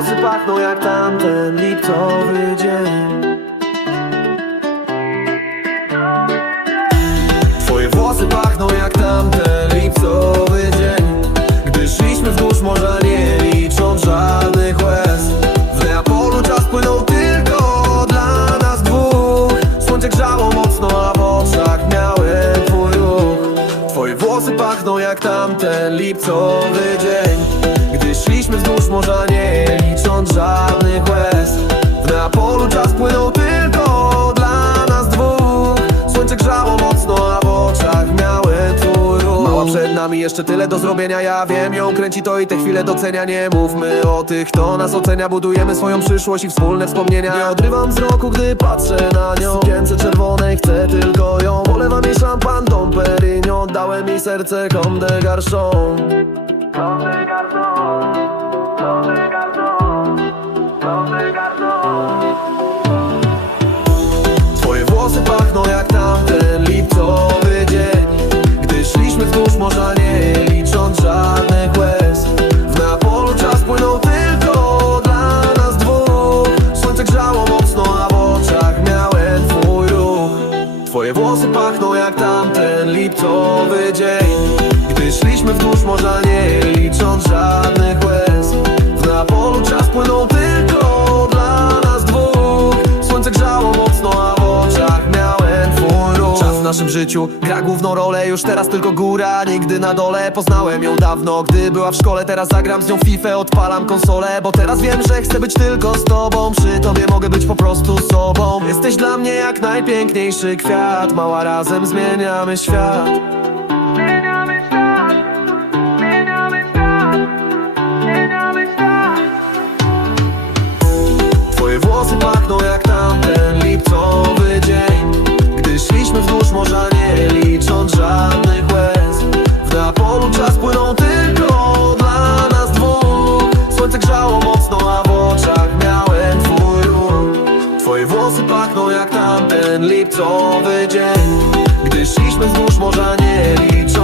włosy pachną jak tamten lipcowy dzień. Twoje włosy pachną jak tamten lipcowy dzień. Gdy szliśmy wzdłuż morza nie licząc żadnych łez. W Neapolu czas płynął tylko dla nas dwóch. Słońce grzało mocno, a w oczach miałem twój ruch. Twoje włosy pachną jak tamten lipcowy dzień Gdy szliśmy wzdłuż morza nie licząc żadnych łez. W Neapolu czas płynął tylko dla nas dwóch. Słońce grzało mocno, a w oczach miałem twój Mała przed nami jeszcze tyle do zrobienia Ja wiem, ją kręci to i te chwile docenia. Nie mówmy o tych, kto nas ocenia. Budujemy swoją przyszłość i wspólne wspomnienia. Nie odrywam wzroku, gdy patrzę na nią. Sukience czerwonej chcę tylko ją. Polewam jej szampan, Dom Perignon Dałem jej serce, comme de garçon. Comme de garçon pachną jak tamten lipcowy dzień. Gdy szliśmy wzdłuż morza nie licząc żadnych łez. W Neapolu czas płynął tylko dla nas dwóch. Słońce grzało naszym życiu. Gra główną rolę Już teraz tylko góra, nigdy na dole. Poznałem ją dawno, gdy była w szkole. Teraz zagram z nią FIFA, odpalam konsolę Bo teraz wiem, że chcę być tylko z tobą. Przy tobie mogę być po prostu sobą. Jesteś dla mnie jak najpiękniejszy kwiat. Mała razem zmieniamy świat. Twoje włosy pachną jak tamten włosy pachną jak tamten lipcowy dzień. Gdy szliśmy wzdłuż morza nie licząc